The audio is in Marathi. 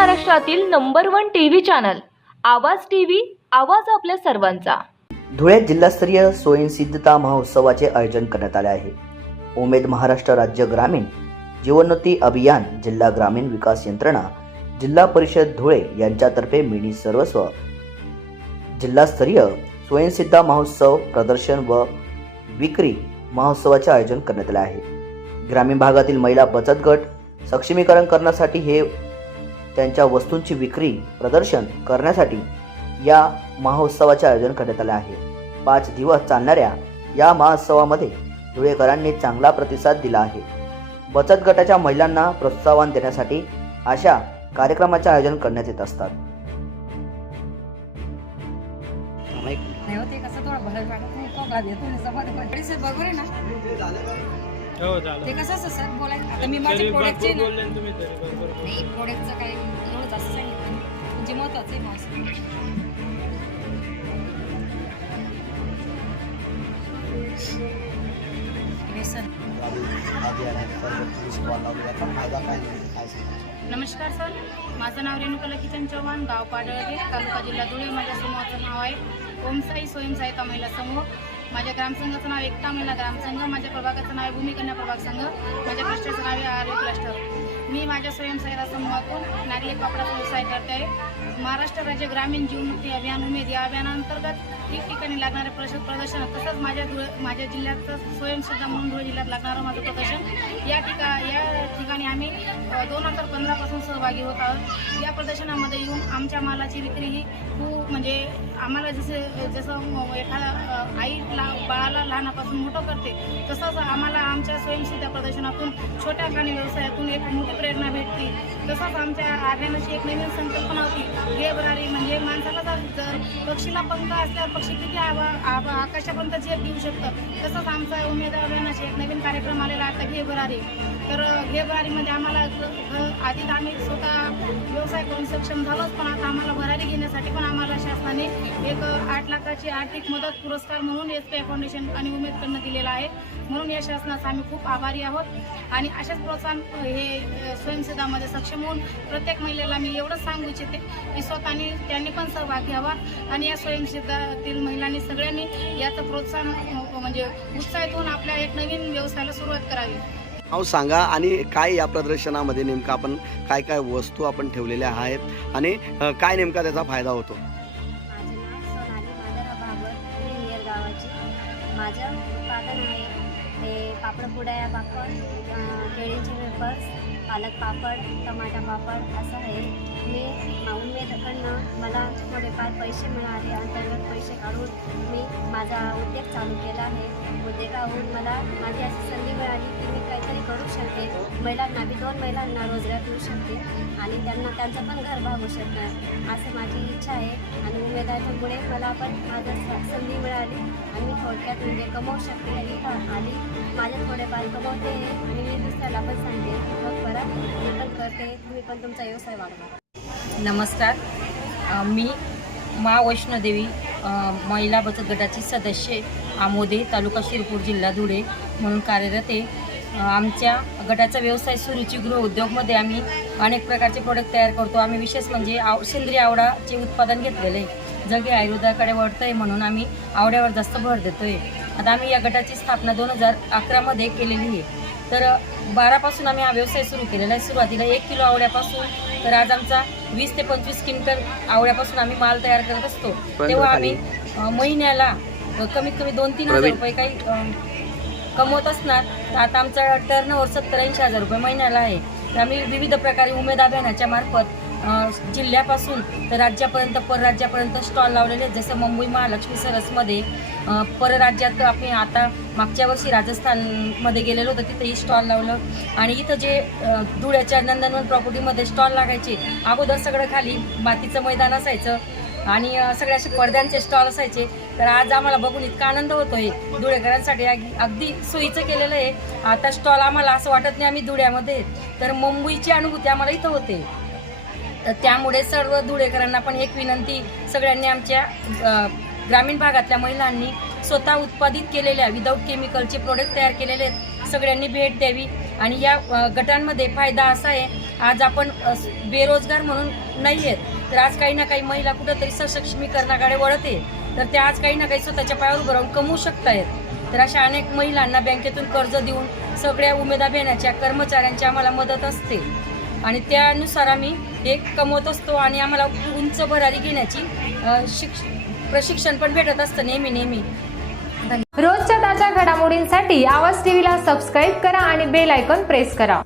महाराष्ट्रातील number one TV channel Awaaz TV आवाज आपल्या सर्वांचा. धुळ्यात जिल्हास्तरीय स्वयंसिद्धता महोत्सवाचे आयोजन करण्यात आले आहे. उमेद महाराष्ट्र राज्य ग्रामीण जीवनोन्नती अभियान जिल्हा ग्रामीण विकास यंत्रणा जिल्हा परिषद धुळे यांच्यातर्फे मिनी सर्वस्व. जिल्हास्तरीय स्वयंसिद्धा महोत्सव प्रदर्शन व विक्री महोत्सवाचे आयोजन करण्यात आले आहे. ग्रामीण भागातील महिला बचत गट सक्षमीकरण करण्यासाठी हे त्यांच्या वस्तूंची विक्री प्रदर्शन करण्यासाठी या महोत्सवाचे आयोजन करण्यात आले आहे. पाच दिवस चालणाऱ्या या महोत्सवामध्ये धुळेकरांनी चांगला प्रतिसाद दिला आहे. बचत गटाच्या महिलांना प्रोत्साहन देण्यासाठी अशा कार्यक्रमाचे आयोजन करण्यात येत असतात. नाही होते कसं थोडं भरत वाटत नाही. तो ना. हो ते कसं असतं सर बोलायचं आता मी माझे तरी प्रोडक्टचे भरपूर ना बोलले ना तुम्ही तरी भरपूर नाही प्रोडक्टचं काही एवढं जास्त सांगितलं नाही. म्हणजे महत्वाचं आहे नमस्कार सर. माझं नाव रेणुकला किचन चव्हाण गाव पाडळगे तालुका जिल्हा धुळे. माझ्या समूहाचं नाव आहे ओमसाई स्वयंसहायता महिला समूह माझ्या ग्रामसंघाचं नाव एकता महिला ग्रामसंघ माझ्या प्रभागाचं नाव आहे भूमिकन्या प्रभाग संघ माझ्या क्लस्टरचं नाव आहे आर्य क्लस्टर. मी माझ्या स्वयंसहायता समूहातून नागरिक पापडाचा व्यवसाय करते आहे. महाराष्ट्र राज्य ग्रामीण जीवनमुक्ती अभियान उमेद या अभियानांतर्गत ठिकठिकाणी लागणारे प्रश प्रदर्शन तसंच माझ्या धुळे माझ्या जिल्ह्यातच स्वयंसुद्धा म्हणून धुळे जिल्ह्यात लागणारं माझं प्रदर्शन. या ठिका या ठिकाणी आम्ही दोन हजार पंधरापासून सहभागी होत आहोत. या प्रदर्शनामध्ये येऊन आमच्या मालाची विक्री ही खूप म्हणजे आम्हाला जसे जसं एखादा आईला बाळाला लहानापासून मोठं करते तसंच आम्हाला आमच्या स्वयंसिद्धा प्रदर्शनातून छोट्या प्राणी व्यवसायातून एक मोठी प्रेरणा भेटते. तसंच आमच्या आर्यानाची एक नवीन संकल्पना होती. हे बरारी म्हणजे माणसाला जर जर पक्षीला पंख असल्यावर पक्षी किती आवा आवा आकाशापर्यंत झेप देऊ शकतं. तसंच आमचा उमेद एक नवीन कार्यक्रम आलेला आता घे बरारी. तर फेब्रुवारीमध्ये आम्हाला आधीच आधी तर आम्ही स्वतः व्यवसाय करून सक्षम झालोच पण आता आम्हाला भरारी घेण्यासाठी पण आम्हाला शासनाने एक आठ लाखाची आर्थिक मदत पुरस्कार म्हणून एस पी आय फाउंडेशन आणि उमेदकडनं दिलेला आहे. म्हणून या शासनाचा आम्ही खूप आभारी आहोत. आणि अशाच प्रोत्साहन हे स्वयंसेवामध्ये सक्षम होऊन प्रत्येक महिलेला मी एवढंच सांगू इच्छिते की स्वतःने त्यांनी पण सहभाग घ्यावा. आणि या स्वयंसेवातील महिलांनी सगळ्यांनी याचं प्रोत्साहन म्हणजे उत्साहित होऊन आपल्या एक नवीन व्यवसायाला सुरुवात करावी. नाव सांगा आणि काय या प्रदर्शनामध्ये नेमकं आपण काय काय वस्तू आपण ठेवलेल्या आहेत आणि अ, काय नेमका त्याचा फायदा होतो? माझे नाव सोनाली माधवराव भागवत मी नियर गावाची. माझं उत्पादन आहे पापड पुड्या पापड अं, केळीचे वेफर्स पालक पापड टमाटा पापड असं आहे. मी उमेदकडनं पैसे मिळाले. अंतर्गत पैसे काढून मी माझा उद्योग चालू केला आहे. उद्योगाहून मला माझी अशी संधी मिळाली की मी काहीतरी करू शकते. महिलांना बी दोन महिलांना रोजगार देऊ शकते आणि त्यांना त्यांचं पण घर भागू शकणार असं माझी इच्छा आहे आणि उमेदवाराच्यामुळे मला पण माझं संधी मिळाली आणि मी थोडक्यात म्हणजे कमवू शकते आणि इथं आली. माझे थोडेफार कमवते आणि मी दुसऱ्याला पण सांगते की परत मी पण करते. तुम्ही पण तुमचा व्यवसाय वाढवा. नमस्कार. मी मा वैष्णोदेवी महिला बचत गटाची सदस्य आमोदे तालुका शिरपूर जिल्हा धुळे म्हणून कार्यरत आहे. आमच्या गटाचा व्यवसाय सुरुची गृहउद्योगमध्ये आम्ही अनेक प्रकारचे प्रोडक्ट तयार करतो. आम्ही विशेष म्हणजे आव सेंद्रिय आवडाचे उत्पादन घेतलेले आहे. जगे आयुर्वेदाकडे वळतं आहे म्हणून आम्ही आवड्यावर जास्त भर देतो आहे आता आम्ही या गटाची स्थापना दोन हजार अकरामध्ये केलेली आहे. तर बारापासून आम्ही हा व्यवसाय सुरू केलेला आहे. सुरुवातीला एक किलो आवड्यापासून तर आज आमचा वीस ते पंचवीस क्विंटल आवड्यापासून आम्ही माल तयार करत असतो. तेव्हा आम्ही महिन्याला कमीत कमी दोन तीन हजार रुपये काही कमवत असणार. तर आता आमचा टर्न ओव्हर सत्तर ऐंशी हजार रुपये महिन्याला आहे. तर आम्ही विविध प्रकारे उमेद अभियानाच्या मार्फत जिल्ह्यापासून तर राज्यापर्यंत परराज्यापर्यंत स्टॉल लावलेले आहेत. जसं मुंबई महालक्ष्मी सरसमध्ये परराज्यात आम्ही आता मागच्या वर्षी राजस्थानमध्ये गेलेलो होतो तिथेही स्टॉल लावलं. आणि इथं जे धुळ्याच्या नंदनवन प्रॉपर्टीमध्ये स्टॉल लागायचे अगोदर सगळं खाली मातीचं मैदान असायचं आणि सगळे असे पडद्यांचे स्टॉल असायचे. तर आज आम्हाला बघून इतका आनंद होतोय. धुळेकरांसाठी अग- अगदी सोयीचं केलेलं आहे. आता स्टॉल आम्हाला असं वाटत नाही आम्ही धुळ्यामध्ये. तर मुंबईची अनुभूती आम्हाला इथं होते. तर त्यामुळे सर्व धुळेकरांना पण एक विनंती सगळ्यांनी आमच्या ग्रामीण भागातल्या महिलांनी स्वतः उत्पादित केलेल्या विदाऊट केमिकलचे प्रोडक्ट तयार केलेले आहेत. सगळ्यांनी भेट द्यावी. आणि या गटांमध्ये फायदा असा आहे आज आपण बेरोजगार म्हणून नाही आहेत तर आज काही ना काही महिला कुठंतरी सशक्षमीकरणाकडे वळते. तर त्या आज काही ना काही स्वतःच्या पायावर उभं राहून कमवू शकतायत. तर अशा अनेक महिलांना बँकेतून कर्ज देऊन सगळ्या उमेदा घेण्याच्या कर्मचाऱ्यांची आम्हाला मदत असते. आणि त्यानुसार आम्ही हे कमवत असतो आणि आम्हाला उंच भरारी घेण्याची शिक्ष प्रशिक्षण पण भेटत असतं नेहमी नेहमी. रोजच्या ताज्या घडामोडींसाठी आवाज टीव्हीला सबस्क्राईब करा आणि बेल आयकॉन प्रेस करा.